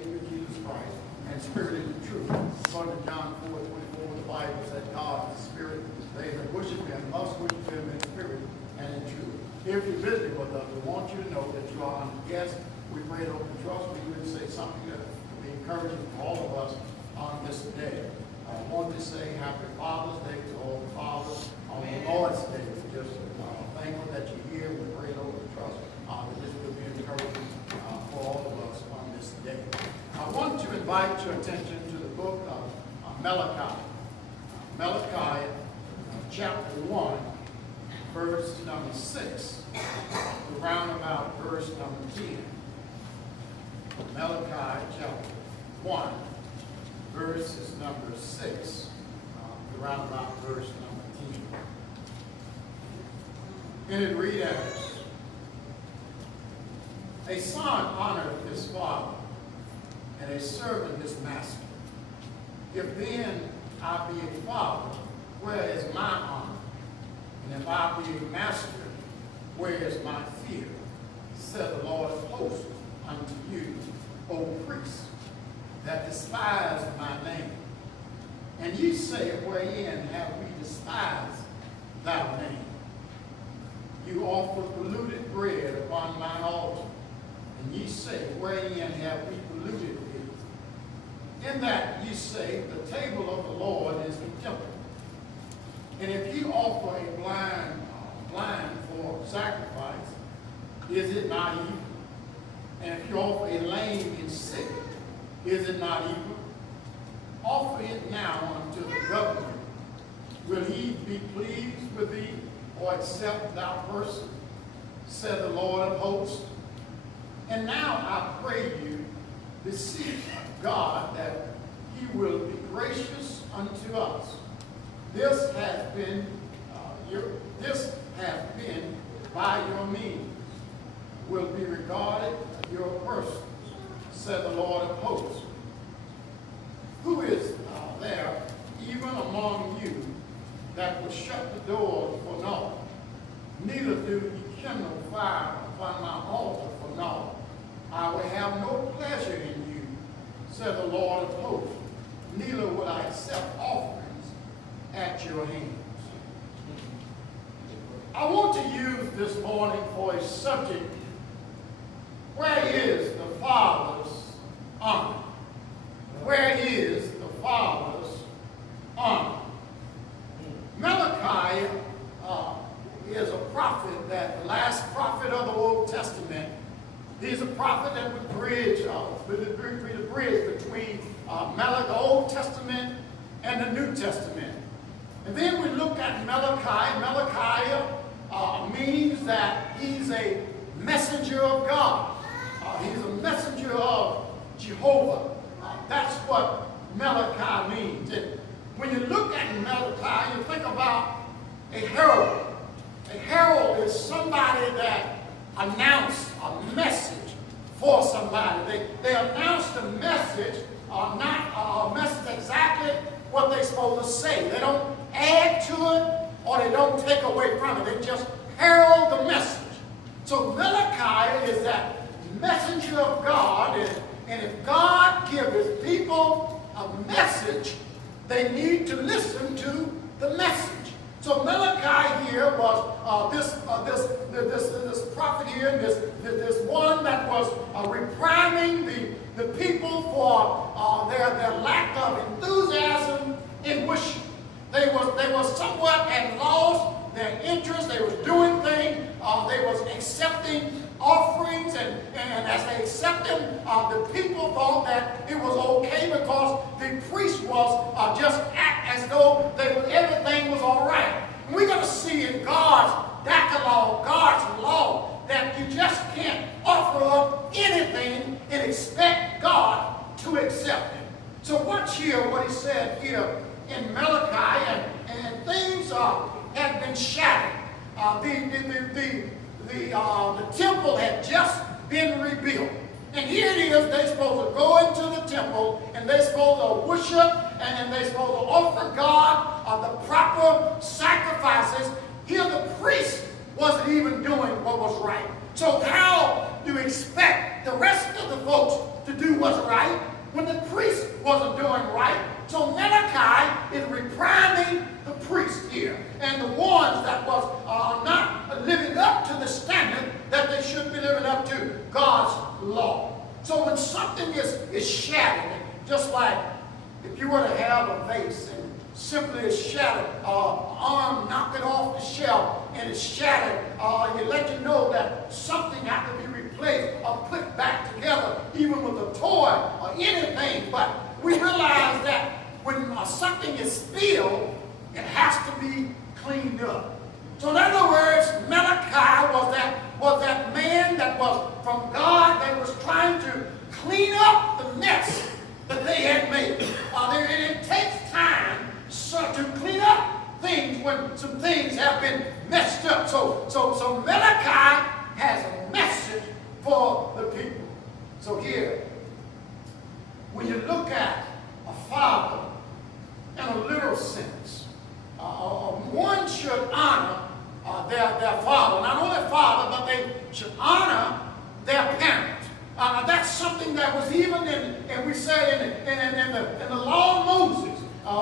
Savior Jesus Christ, and spirit is the truth. According to John 4:24, the Bible said God is spirit. They that worship him must worship him in spirit and in truth. If you're visiting with us, we want you to know that you are a guest. We pray that open trust for you and say something that will be encouraging for all of us on this day. I want to say happy Father's Day to all the fathers on the Lord's Day. We're just thankful that you're here. We pray that open trust that this will be encouraging for all of us on this day. I want to invite your attention to the book of Malachi. Malachi chapter 1, verse number 6, to round about verse number 10. Malachi chapter 1, verses number 6, to round about verse number 10. And it reads as, a son honoureth his father, and a servant his master. If then I be a father, where is my honor? And if I be a master, where is my fear? Said the Lord of hosts unto you, O priests, that despise my name. And ye say, wherein have we despised thy name? You offer polluted bread upon mine altar. And ye say, wherein have we polluted thee? In that ye say, the table of the Lord is contemptible. And if ye offer a blind for sacrifice, is it not evil? And if you offer a lame and sick, is it not evil? Offer it now unto the governor. Will he be pleased with thee, or accept thy person? Said the Lord of hosts. And now I pray you, beseech God that he will be gracious unto us. This has been by your means, will be regarded your persons, said the Lord of hosts. Who is there, even among you, that will shut the doors for naught? Neither do ye kindle fire upon my altar for naught. I will have no pleasure in you, said the Lord of hosts. Neither will I accept offerings at your hands. I want to use this morning for a subject, where is the Father's honor? Where is the Father's honor? Malachi is a prophet, that the last prophet of the Old Testament. He's a prophet that would bridge, the bridge between the Old Testament and the New Testament. And then we look at Malachi. Malachi means that he's a messenger of God. He's a messenger of Jehovah. That's what Malachi means. And when you look at Malachi, you think about a herald. A herald is somebody that announced a message for somebody. They announced a message, not a message exactly what they're supposed to say. They don't add to it or they don't take away from it. They just herald the message. So Malachi is that messenger of God, and if God gives his people a message, they need to listen to the message. So Malachi here was this prophet here, this one that was reprimanding the people for their lack of enthusiasm in worship. They was somewhat at loss, their interest. They was doing things. They was accepting offerings, and as they accepted them, the people thought that it was okay because the priest was just act as though everything was all right. And we're going to see in God's Decalogue, God's law, that you just can't offer up anything and expect God to accept it. So watch here what he said here in Malachi, and things had been shattered. The temple had just been rebuilt. And here it is, they're supposed to go into the temple, and they're supposed to worship, and they're supposed to offer God the proper sacrifices. Here the priest wasn't even doing what was right. So how do you expect the rest of the folks to do what's right right when the priest wasn't doing right. So Malachi is reprimanding the priest here and the ones that was not living up to the standard that they should be living up to, God's law. So when something is shattered, just like if you were to have a vase and simply is shattered, arm knocked it off the shelf and it's shattered, you let you know that something has to be replaced or put back together, even with a toy or anything. But we realize that when something is spilled, it has to be cleaned up. So in other words, Malachi was that man that was from God that was trying to clean up the mess that they had made. It takes time to clean up things when some things have been messed up. So Malachi has a message for the people. So here, when you look at a father in a literal sense, one should honor their father. Not only father, but they should honor their parents. That's something that was even and we say in the law of Moses.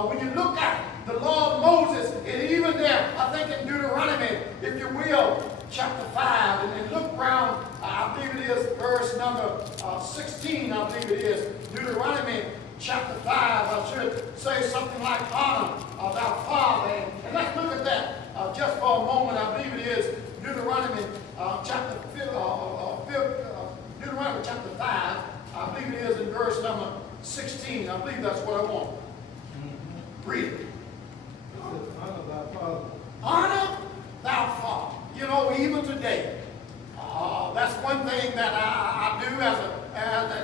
When you look at the law of Moses, and even there, I think in Deuteronomy, if you will, chapter 5, and look around, I believe it is verse number 16, I believe it is, Deuteronomy chapter 5, I should say something like honor thy father. And let's look at that just for a moment. I believe it is Deuteronomy chapter 5, I believe it is in verse number 16. I believe that's what I want. Read it. Honor thy father. Honor thy father. You know, even today, that's one thing that I do as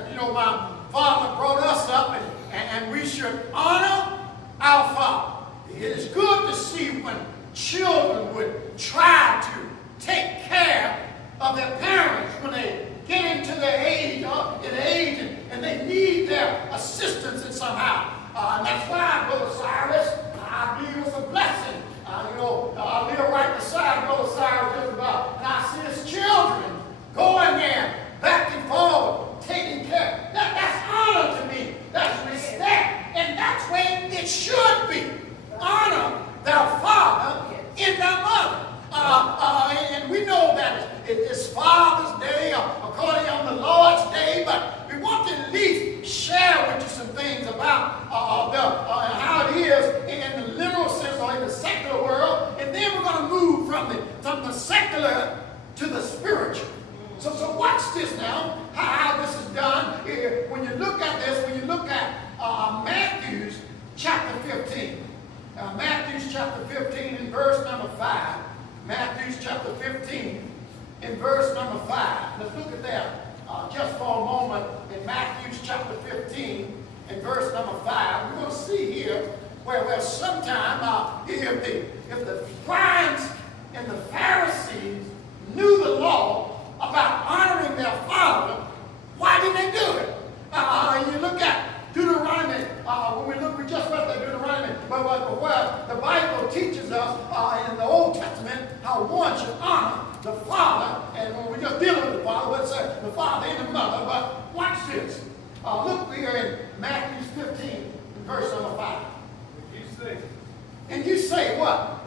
you know, my father brought us up, and we should honor our father. It is good to see when children would try to take care of their parents when they get into their age, and they need their assistance in somehow. And that's why, Brother Cyrus, I believe it's a blessing. I live right beside Brother Cyrus just about, and I see his children going there, back and forward, taking care. That's honor to me. That's respect. And that's where it should be. Honor thy father and thy mother. And we know that it's Father's Day, according on the Lord's Day, but we want to at least share with you some things about how it is in the literal sense or in the secular world, and then we're going to move from the secular to the spiritual. So watch this now, how this is done. When you look at this, when you look at Matthew chapter 15, Matthew chapter 15 in verse number 5. Matthew chapter 15 in verse number 5. Let's look at that just for a moment. In Matthew chapter 15 in verse number 5, we're going to see here where sometime if the scribes and the Pharisees knew the law about honoring their father, why didn't they do it? You look at Deuteronomy, we just read the Deuteronomy, but where the Bible teaches us in the Old Testament how one should honor the father, and when we just deal with the father, let's say the father and the mother, but watch this. Look here in Matthew 15, in verse number 5. And you say what?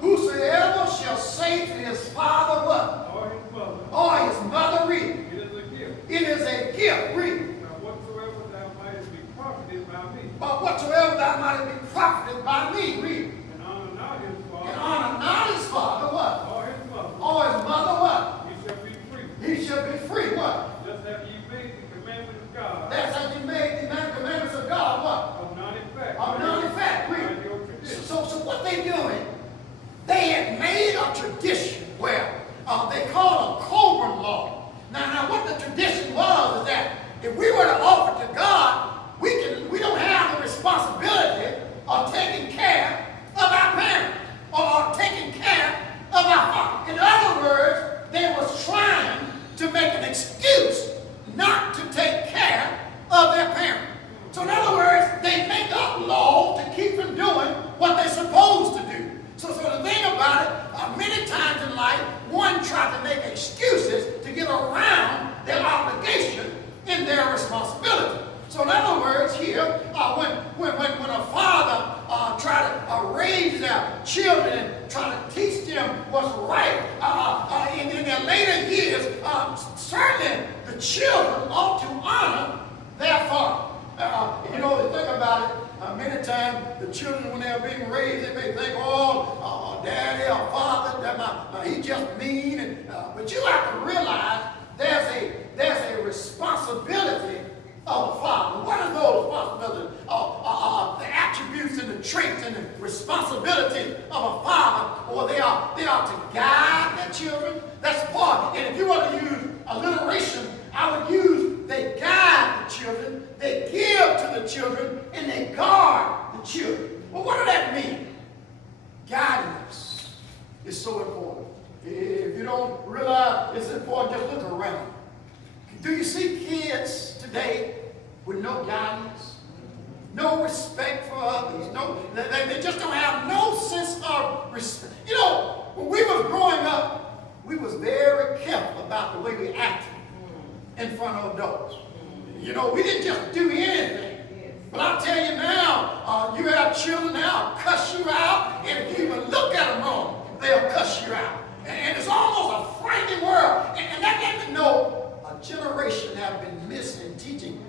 Whosoever shall say to his father what? Or his mother. Or his mother, read. It is a gift. It is a gift, read. Whatsoever thou mightest be profited by me. But whatsoever thou mightest be profited by me, read. And honor not his father. And honor not his father, what? Or his mother. Or his mother, what? He shall be free. He shall be free, what? Just as ye made the commandments of God. That's how you made the commandments of God, what? Of none effect. Of none effect, read. By your tradition. So what they doing? They had made a tradition where they call a Coburn law. Now what the tradition was is that if we were to offer to God, we don't have the responsibility of taking care of our parents or taking care of our father. In other words, they was trying to make an excuse not to take care of their parents. So in other words, they make up laws to keep them doing what they're supposed to do. So the thing about it, many times in life, one tries to make excuses to get around their obligation in their responsibility. So in other words, here, when a father try to raise their children and try to teach them what's right in their later years, certainly the children ought to honor their father. Think about it. Many times the children, when they're being raised, they may think, daddy or father, he just mean. But you have to realize there's a responsibility of a father. What are those responsibilities? The attributes and the traits and the responsibility of a father, or they are to guide their children. That's part. And if you want to use alliteration, I would use they guide the children, they give to the children, and they guard the children. Well, what does that mean? Guidance is so important. If you don't realize it's important, just look around. Do you see kids today with no guidance, no respect for others? They just don't have no sense of respect. When we were growing up, we was very careful about the way we acted in front of adults. We didn't just do anything. But I'll tell you now, you have children now cuss you out, and if you even look at them wrong, they'll cuss you out. And it's almost a frightening world. And that let me know a generation have been missing teaching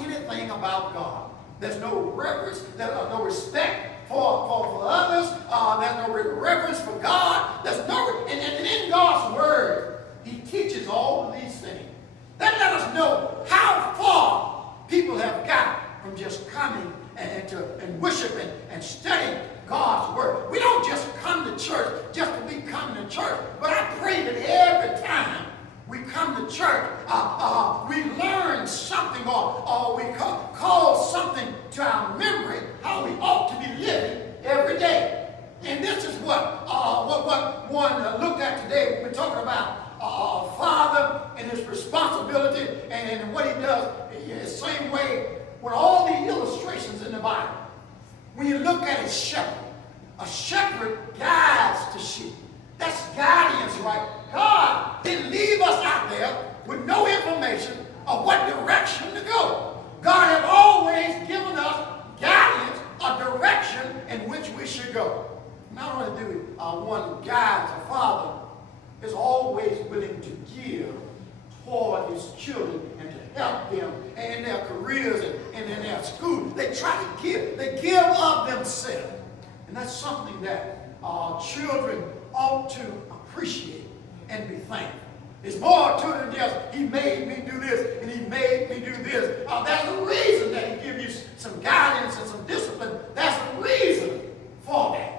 anything about God. There's no reverence, there's no respect for others, there's no reverence for God. There's no, and in God's Word, He teaches all of these things. That let us know how far people have got from just coming and worshiping and studying God's Word. We don't just come to church just to be coming to church, but I pray that every time we come to church, we learn something or we call something to our memory how we ought to be living every day. And this is what one looked at today. We're talking about a father and his responsibility and what he does in the same way with all the illustrations in the Bible. When you look at a shepherd guides the sheep. That's guidance, right? God didn't leave us out there with no information of what direction to go. God has always given us guidance, a direction in which we should go. Not only do one guides a father, is always willing to give toward his children and to help them in their careers and in their school. They try to give. They give of themselves. And that's something that children ought to appreciate and be thankful. There's more to it than just, he made me do this and he made me do this. That's the reason that he gives you some guidance and some discipline. That's the reason for that.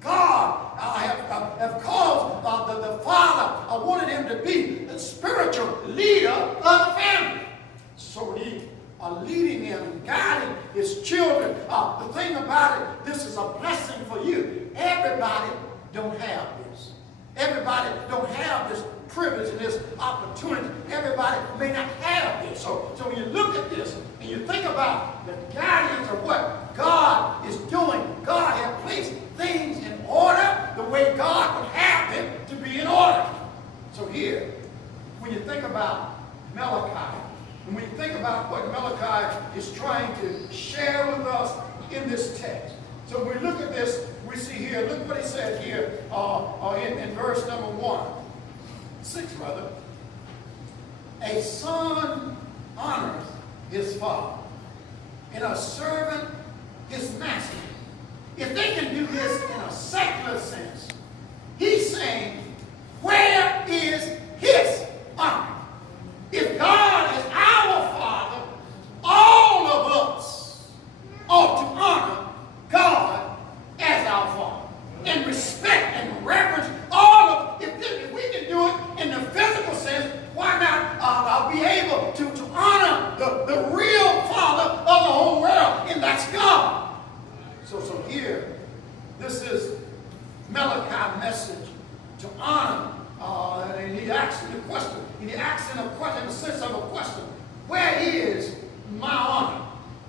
God have caused the father, wanted him to be the spiritual leader of the family. So he leading him and guiding his children. The thing about it, this is a blessing for you. Everybody don't have this. Everybody don't have this privilege and this opportunity. Everybody may not have this. So when you look at this and you think about the guidance of what God is doing, God has placed things in order the way God would have them to be in order. So here, when you think about Malachi, and when you think about what Malachi is trying to share with us in this text. So when we look at this, we see here, look what he said here in verse number 6 rather. A son honoureth his father, and a servant his master. If they can do this in a secular sense, he's saying, where is his honor? If God is our Father, all of us ought to honor God as our Father and respect and reverence all of it. If we can do it in the physical sense, why not be able to honor the real Father of the whole world, and that's God. So here, this is Malachi's message to honor. And he asks the question. And he asks in the sense of a question. Where is my honor?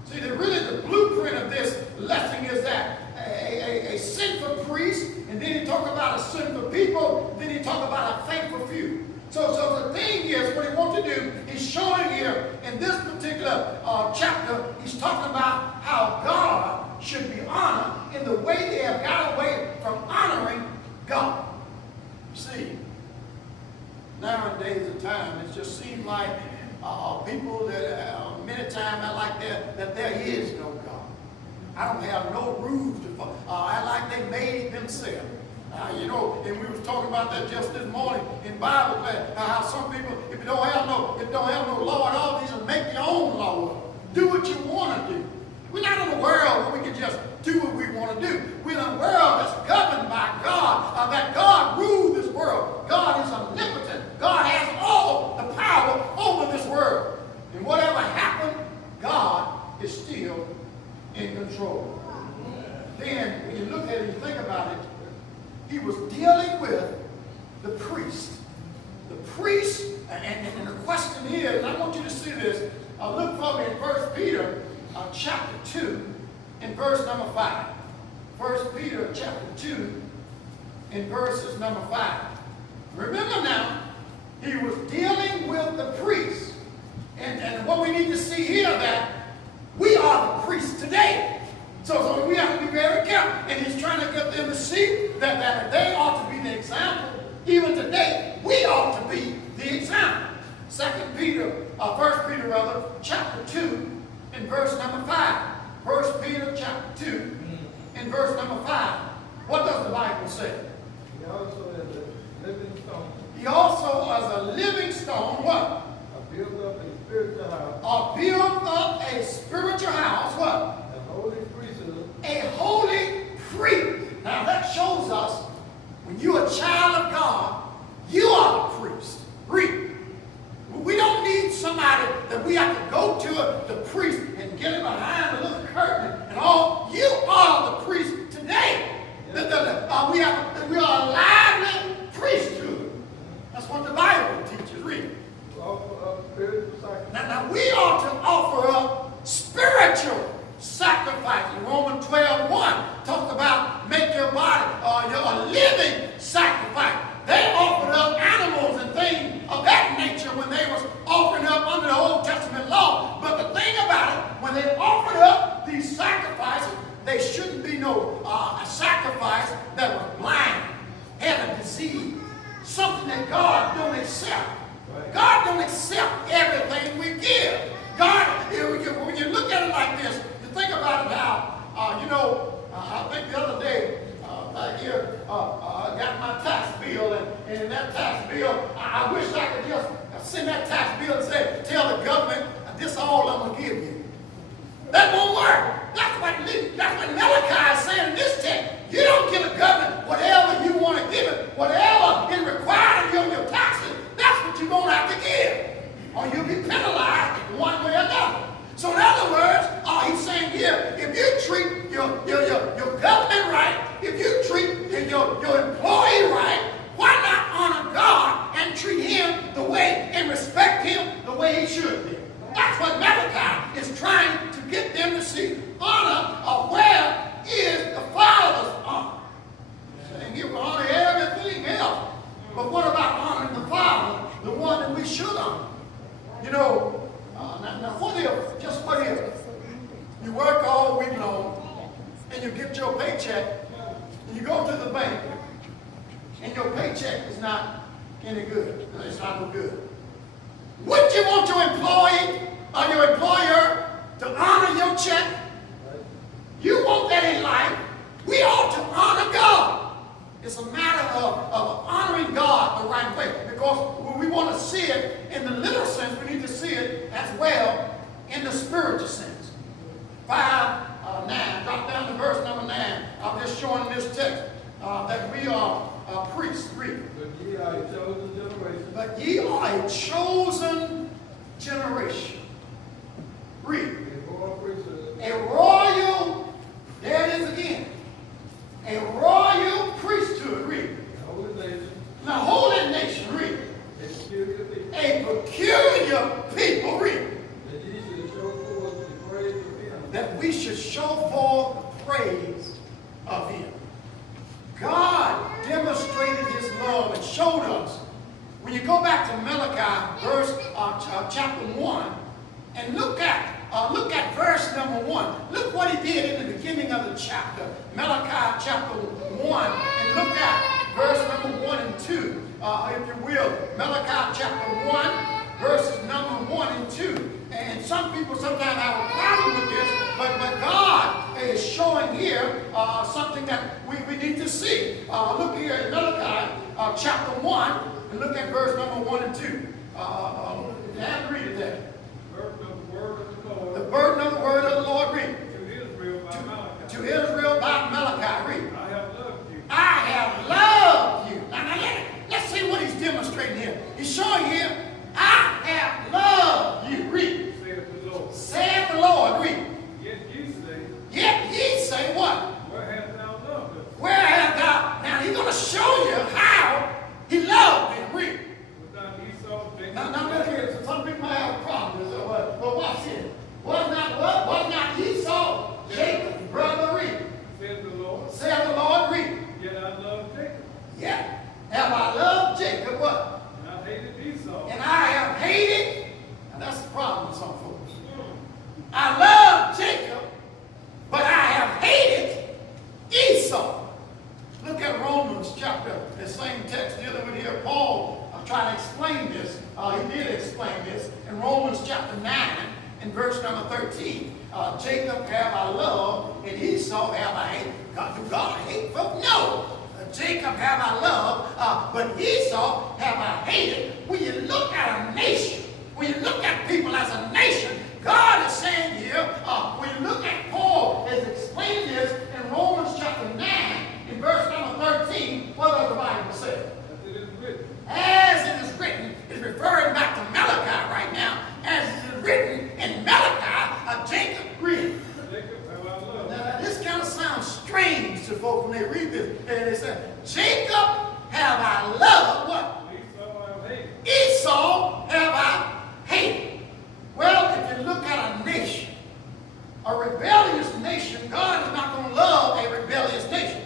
See, really the blueprint of this lesson is that a sinful priest, and then he talks about a sinful people, then he talks about a thankful few. So the thing is, what he wants to do, he's showing here in this particular particular chapter, he's talking about how God should be honored in the way they have got away from honoring God. See, nowadays, at times, it just seems like people that many times act like that there is no God. I don't have no rules to follow. Act like they made themselves. You know, and we was talking about that just this morning in Bible class. How some people, if you don't have no law at all, they just make your own law. Do what you want to do. We're not in a world where we can just do what we want to do. We're in a world that's governed by God. That God rules this world. God is omnipotent. God has all the power over this world. And whatever happened, God is still in control. Then, when you look at it, you think about it, he was dealing with the priest. The priest, and the question is, and I want you to see this, look for me in 1 Peter chapter 2 and verse number 5. 1 Peter chapter 2 and verses number 5. Remember now, he was dealing with the priest. And what we need to see here that we are the priests today. So we have to be very careful. And he's trying to get them to see that they ought to be the example. Even today, we ought to be the example. 1 Peter chapter 2 and verse number 5. 1 Peter chapter 2 and verse number 5. What does the Bible say? He also is a living stone. He also is a living stone, what? Build up a spiritual house. Build up a spiritual house, what? A holy priesthood. A holy priest. Now that shows us when you're a child of God, you are the priest. Read. We don't need somebody that we have to go to the priest and get him behind the little curtain and all. You are the priest today. We are a lively priesthood. That's what the Bible teaches. Read. Now we ought to offer up spiritual sacrifice. Romans 12:1 talks about make your body a living sacrifice. They offered up animals and things of that nature when they was offering up under the Old Testament law. But the thing about it, when they offered up these sacrifices, they shouldn't be no sacrifice that was blind, had a disease, something that God don't accept. God don't accept everything we give. God, when you look at it like this, you think about it how, I think the other day, back here, I got my tax bill, and in that tax bill, I wish I could just send that tax bill and say, tell the government, this is all I'm going to give you. That won't work. That's what Malachi is saying in this text. You don't give the government whatever you want to give it, whatever is required of you on your taxes. That's what you're going to have to give, or you'll be penalized one way or another. So in other words, he's saying here, if you treat your government right, if you treat your employee right, why not honor God and treat him the way and respect him the way he should be? That's what Malachi is trying to get them to see. Honor of where is the Father's honor. Saying he will honor everything else. But what about honoring the Father, the one that we should honor? What if you work all week long and you get your paycheck and you go to the bank and your paycheck is not any good? It's not no good. Wouldn't you want your employee or your employer to honor your check? You want that in life. We ought to honor God. It's a matter of honoring God the right way. Because when we want to see it in the literal sense, we need to see it as well in the spiritual sense. 5:9. Drop down to verse number 9. I'm just showing in this text that we are priests. Read. But ye are a chosen generation. But ye are a chosen generation. Read. A royal priesthood. A royal, there it is again. A royal priesthood. Read. A holy nation. The holy nation. Read. A peculiar people. A peculiar people. Read. That ye should show forth the praise of him. That we should show forth the praise of him. God demonstrated his love and showed us. When you go back to Malachi, chapter 1 And look at verse number 1. Look what he did in the beginning of the chapter, Malachi chapter 1, and look at verse number 1 and 2, if you will. Malachi chapter 1, verses number 1 and 2. And some people sometimes have a problem with this, but God is showing here something that we need to see. Look here in Malachi chapter 1, and look at verse number 1 and 2. You have to read it there. The burden of the word of the Lord, read. To Israel by Malachi, read. I have loved you. Now let's see what he's demonstrating here. He's showing here, I have loved you. Read. Saith the Lord, read. Yet ye say what? Where hast thou loved us? Where hast thou? Now he's going to show you how he loved them. Read. Without Esau, Jacob. Now look here. So some people might have a problem with it. But watch this. Was not Esau Jacob's brother? Read. Saith the Lord. Saith the Lord, read. Yet I love Jacob. Yet have I loved Jacob, what? And I hated Esau. And I have hated. Now that's the problem with some folks. I love Jacob, but I have hated Esau. Look at Romans chapter, the same text dealing with here. Paul trying to explain this. He did explain this in Romans chapter 9 and verse number 13. Jacob have I loved, and Esau have I hated. Do God hate folk? No. Jacob have I loved, but Esau have I hated. When you look at a nation, when you look at people as a nation, God is saying here, when you look at Paul is explaining this in Romans chapter 9, in verse number 13, what does the Bible say? As it is written. As it is written, is referring back to Malachi right now. As it is written in Malachi, Jacob read. Jacob have I loved. Now this kind of sounds strange to folks when they read this. And they say, Jacob have I loved, what? Esau I have hated. Esau have I hated. Well, if you look at a nation, a rebellious nation, God is not going to love a rebellious nation.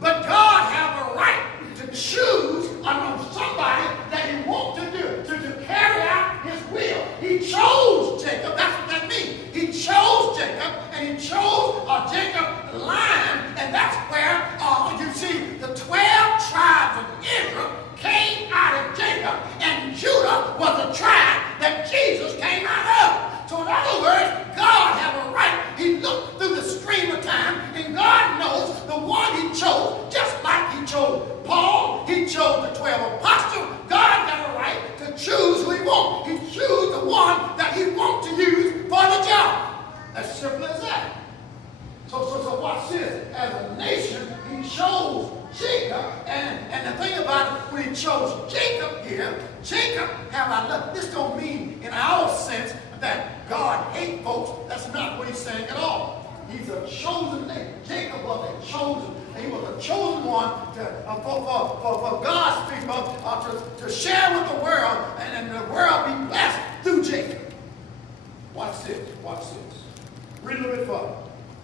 But God have a right to choose among somebody that he wants to do, to carry out his will. He chose Jacob. That's what that means. He chose Jacob, and he chose Jacob's line, and that's where you see the 12 tribes of Israel came out of Jacob, and Judah was the tribe that Jesus came out of. So in other words, God have a right. He looked through the stream of time, and God knows the one he chose, just like he chose Paul, he chose the 12 apostles. God got a right to choose who he wants. He chose the one that he wants to use for the job. As simple as that. So watch this. As a nation, he chose Jacob, and the thing about it, when he chose Jacob here, Jacob have I loved. This don't mean in our sense that God hates folks. That's not what he's saying at all. He's a chosen name. Jacob was a chosen. He was a chosen one for God's people to share with the world, and the world be blessed through Jacob. Watch this. Watch this. Read a little bit further.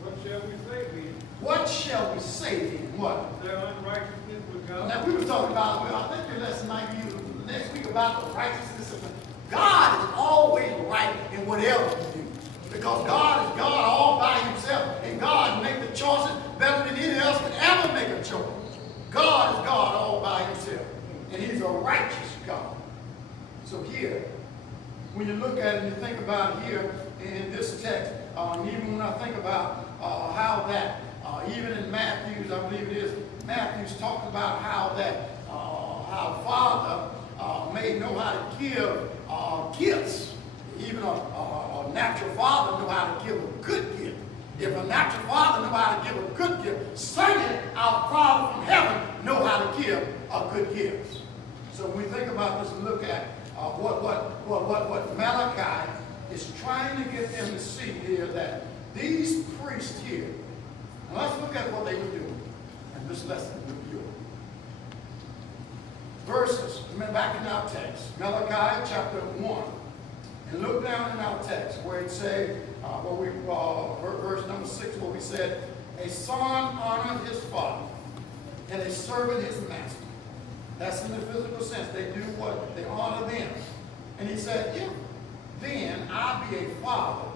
What shall we say then? What shall we say then? What? Is there unrighteousness with God? Now we were talking about, well, I think your lesson might be next week about the righteousness of God. God is always right in whatever you do. Because God is God all by himself. And God makes the choices better than anyone else can ever make a choice. God is God all by himself. And he's a righteous God. So here, when you look at it and you think about here in this text, and even when I think about how that, even in Matthew's, I believe it is, Matthew's talking about how that, how Father may know how to give gifts. Even a natural father know how to give a good gift. If a natural father know how to give a good gift, certainly our Father from heaven know how to give a good gift. So when we think about this and look at what Malachi is trying to get them to see here, that these priests here, and let's look at what they were doing in this lesson review. Verses, back in our text, Malachi chapter 1. And look down in our text where it says, verse number 6, where we said, a son honored his father, and a servant his master. That's in the physical sense. They do what? They honor them. And he said, if then I be a father,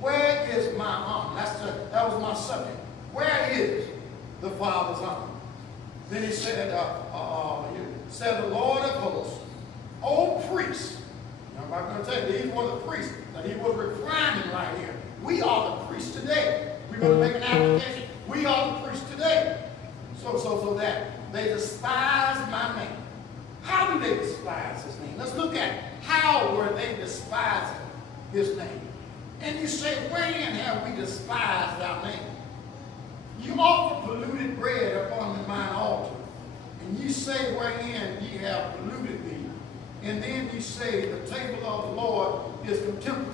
where is my honor? That was my subject. Where is the Father's honor? Then he said, said the Lord of hosts, O priests. Now, I'm going to tell you, these were the priests that he was reclining right here. We are the priests today. We're going to make an application. We are the priests today. So that they despise my name. How do they despise his name? Let's look at how were they despising his name. And you say, wherein have we despised our name? You offer polluted bread upon the mine altar, and you say, wherein ye have polluted me. And then you say, the table of the Lord is contemptible.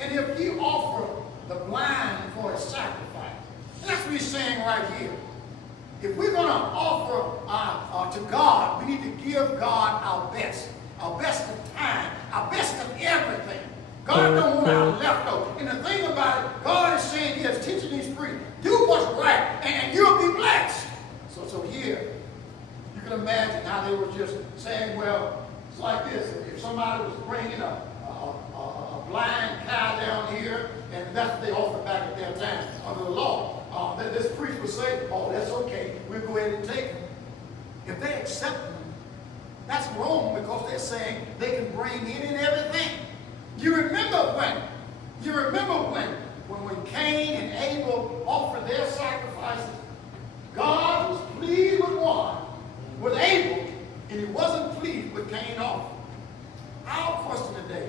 And if you offer the blind for a sacrifice, and that's what he's saying right here. If we're going to offer to God, we need to give God our best of time, our best of everything. God don't want our leftover. And the thing about it, God is saying, He is teaching these priests, do what's right, and you'll be blessed. So here, you can imagine how they were just saying, well, it's like this. If somebody was bringing a blind cow down here, and that's what they offered back at their time under the law, this priest would say, oh, that's okay. We'll go ahead and take them. If they accept them, that's wrong, because they're saying they can bring in and everything. You remember when Cain and Abel offered their sacrifices, God was pleased with Abel, and He wasn't pleased with Cain's offering. Our question today,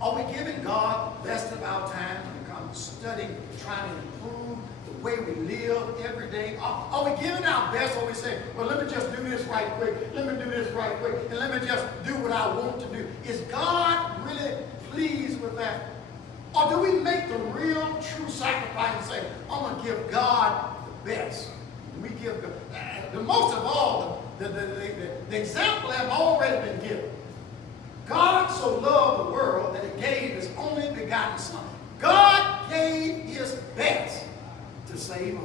are we giving God best of our time when it comes to studying, trying to improve the way we live every day? Are we giving our best, or we say, well, let me just do this right quick, let me do this right quick, and let me just do what I want to do? Is God really pleased with that? Or do we make the real, true sacrifice and say, I'm going to give God the best? We give God, the most of all, the example have already been given. God so loved the world that He gave His only begotten Son. God gave His best to save us.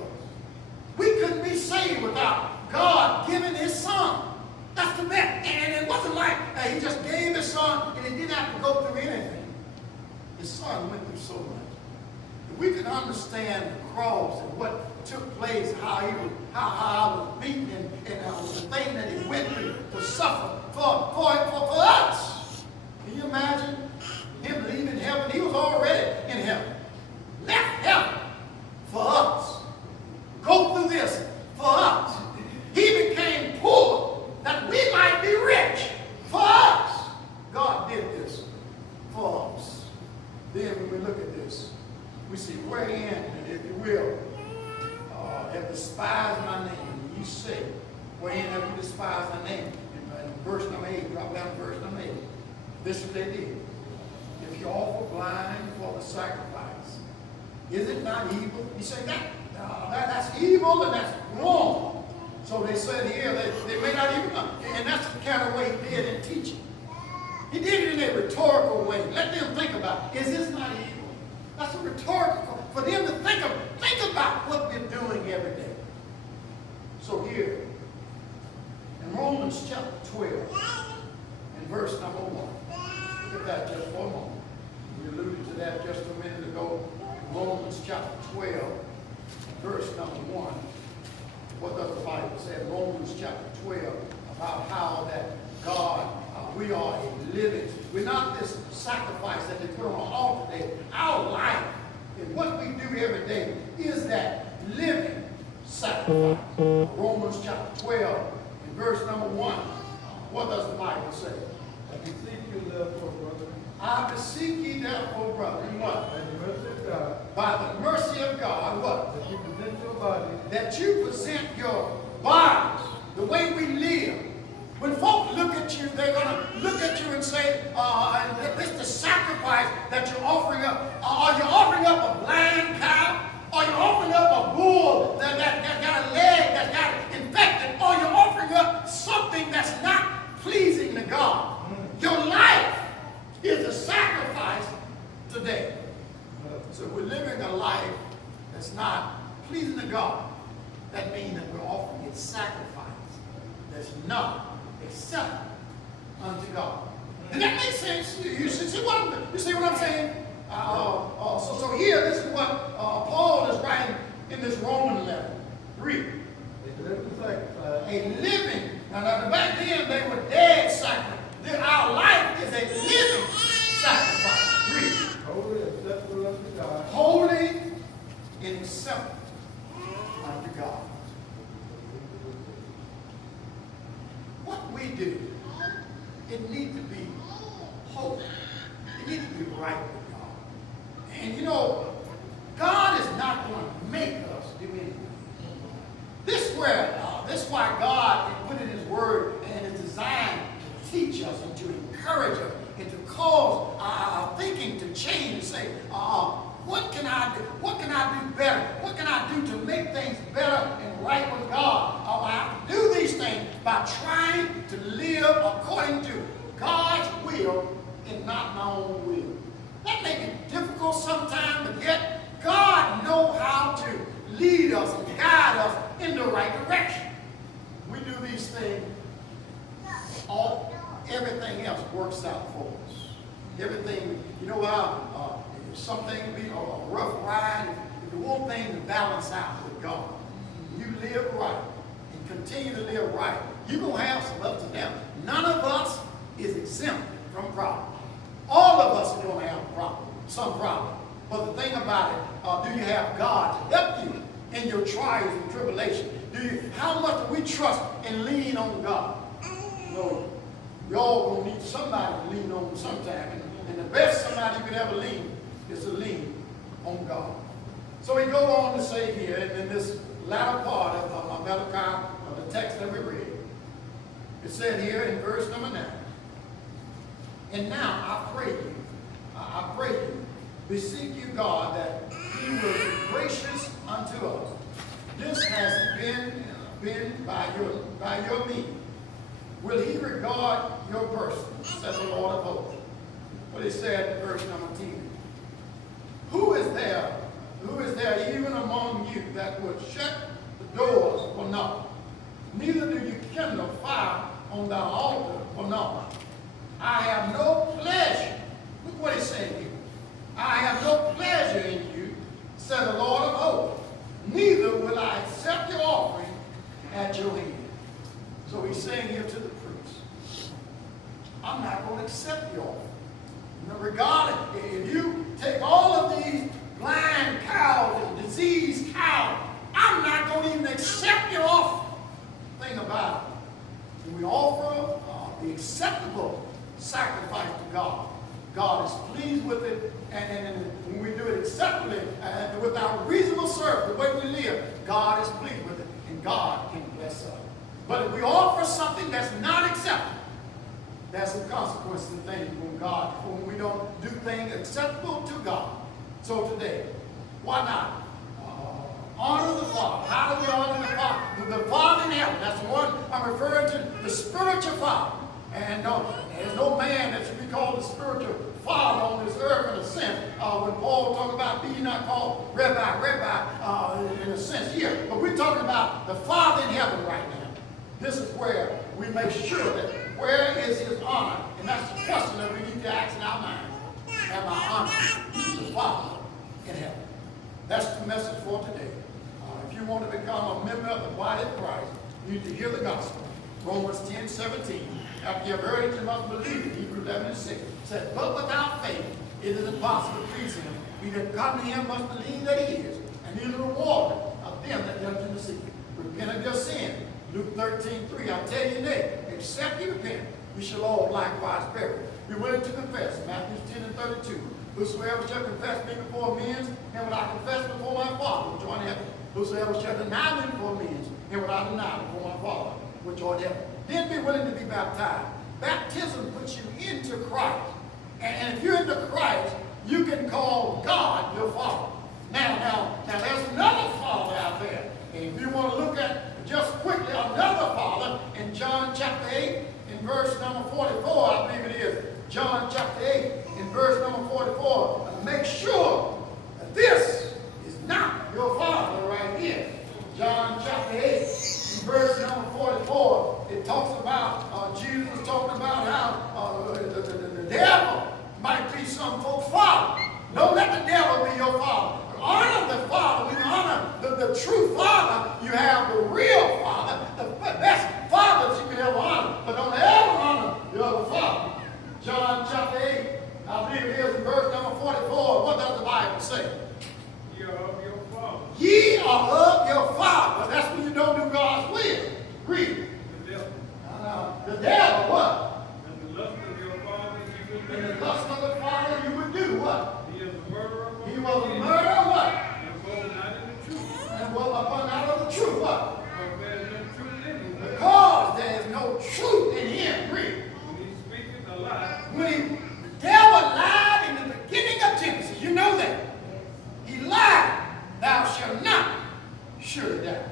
We couldn't be saved without God giving His Son. That's the best. And it wasn't like He just gave His Son and He didn't have to go through anything. His Son went through so much. If we could understand the cross and what took place, how I was beaten, and the thing that He went through to suffer for us. Can you imagine Him leaving heaven? He was already in heaven. Left heaven for us. Go through this for us. He became poor that we might be rich for us. God did this for us. Then when we look at this, we see wherein, if you will, have despised my name. You say, wherein have you despised my name? In verse number 8, drop down to verse number 8. This is what they did. If you offer blind for the sacrifice, is it not evil? You say that's evil and that's wrong. So they said here they may not even know. And that's the kind of way He did in teaching. He did it in a rhetorical way. Let them think about it. Is this not evil? That's a rhetorical, for them to think about what we're doing every day. So here, in Romans chapter 12, in verse number 1, look at that just for a moment. We alluded to that just a minute ago. Romans chapter 12, verse number 1. What does the Bible say in Romans chapter 12 about how that God, we are a living, we're not this sacrifice that they put on an altar today. Our life and what we do every day is that living sacrifice. Romans chapter 12 and verse number 1. What does the Bible say? I beseech you, therefore, brethren, I beseech ye therefore, brethren, what? by the mercy of God, By the mercy of God, what? that you present your body That you present your bodies, the way we live. When folk look at you, they're going to look at you and say, this is the sacrifice that you're offering up. Are you offering up a blind cow? Are you offering up a bull that got a leg that got infected? Are you offering up something that's not pleasing to God? Your life is a sacrifice today. So we're living a life that's not pleasing to God. That means that we're offering a sacrifice that's not acceptable unto God. Did that make sense? You see what I'm saying? So here, this is what Paul is writing in this Roman letter. Read. A living sacrifice. A living. Now, back then, they were dead sacrifice. Our life is a living sacrifice. Read. Holy and acceptable unto God. Holy and acceptable unto God. What we do, it needs to be holy. It needs to be right with God. And you know, God is not going to make us do anything. This is why God put in His Word and is designed to teach us and to encourage us and to cause our thinking to change and say, what can I do? What can I do better? What can I do to make things better and right with God? I have to do these things by trying to live according to God's will and not my own will. That makes it difficult sometimes, but yet God knows how to lead us and guide us in the right direction. We do these things, everything else works out for us. Everything, you know how something will be a rough ride. If you want things to balance out with God, you live right and continue to live right, you're going to have some ups and downs. None of us is exempt from problems. All of us are going to have a problem, some problem. But the thing about it, do you have God to help you in your trials and tribulations? How much do we trust and lean on God? No, we all going to need somebody to lean on sometime. And the best somebody you can ever lean is to lean on God. So we go on to say here, in this latter part of Malachi, of the text that we read, it said here in verse number 9, and now I pray you, beseech you, God, that He will be gracious unto us. This has been by your means. Will He regard your person, says the Lord of hosts. What He said in verse number 10. Who is there even among you that would shut the doors for naught? Neither do you kindle fire on thy altar for naught. I have no pleasure. Look what He's saying here. I have no pleasure in you, said the Lord of hosts. Neither will I accept your offering at your hand. So He's saying here to the priest, I'm not going to accept your offering. Regardless, if you take all of these blind cows and diseased cows, I'm not going to even accept your offering. Think about it. When we offer the acceptable sacrifice to God, God is pleased with it, and when we do it acceptably and with our reasonable service, the way we live, God is pleased with it, and God can bless us. But if we offer something that's not acceptable, there's some consequences and things when we don't do things acceptable to God. So today, why not honor the Father? How do we honor the Father? The Father in heaven. That's the one I'm referring to, the spiritual Father. And there's no man that should be called the spiritual father on this earth in a sense. When Paul talked about being not called rabbi in a sense here. But we're talking about the Father in heaven right now. This is where we make sure that where is His honor? And that's the question that we need to ask in our minds. Am I honoring the Father in heaven? That's the message for today. If you want to become a member of the body of Christ, you need to hear the gospel. Romans 10:17. After you have heard it, you must believe it. Hebrews 11:6 said, but without faith, it is impossible to please Him. He that come to Him must believe that He is, and He is the rewarder of them that diligently in the secret. Repent of your sin. Luke 13:3. I tell you nay, except you repent, we shall all likewise perish. Be willing to confess. Matthew 10:32. Whosoever shall confess me before men, him will I confess before my Father which art in heaven. Whosoever shall deny me before men, him will I deny before my Father which art in heaven. Then be willing to be baptized. Baptism puts you into Christ. And if you're into Christ, you can call God your Father. Now there's another Father out there. And if you want to look at just quickly another Father in John chapter 8 in verse number 44, I believe it is. John chapter 8 in verse number 44. Make sure that this is not your Father right here. John chapter 8 in verse number 44. It talks about, Jesus talking about how true father, you have the real father, the best father that you can ever honor. But don't ever honor your other father. John chapter 8, I believe it is in verse number 44. What does the Bible say? Ye are of your father, Ye are of your father. That's when you don't do God's will. Read. the devil. The devil, what? And the lust of your father you will In do. the lust of the father, you would do what? He is a murderer. He was a murderer, what? And was not in the truth. And was upon out of the truth, what? Because there is no truth in him. Because there is no truth in him. Read. When he speaketh a lie, When the devil lied in the beginning of Genesis, you know that. He lied, thou shalt not surely die.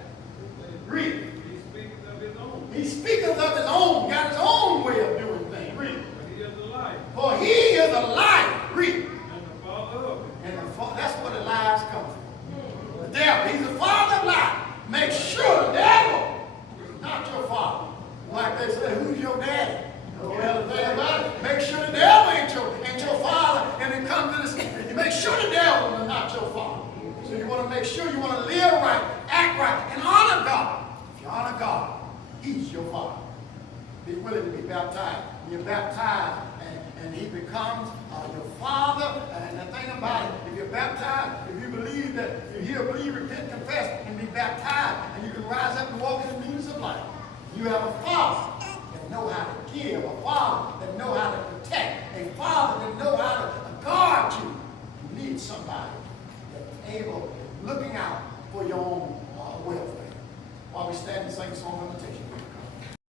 Read. he speaketh of his own. He speaketh of his own, got his own way of doing things. Read. But he is a liar, For he is a liar. Read. and the father of it. And that's where the lies come from. The devil, he's the father of lies. Make sure the devil is not your father. Like they say, who's your daddy? Well, the thing about it, make sure the devil ain't your father. And it comes to this, you make sure the devil is not your father. So you want to make sure you want to live right, act right, and honor God. If you honor God, he's your father. Be willing to be baptized. You're baptized, and he becomes your father. And the thing about it, if you're baptized, if you believe that, if you believe, repent, confess, and be baptized, and you can rise up and walk in the newness of life. You have a father that know how to give, a father that know how to protect, a father that know how to guard you. You need somebody that's able, looking out for your own welfare. While we stand and sing a song of invitation.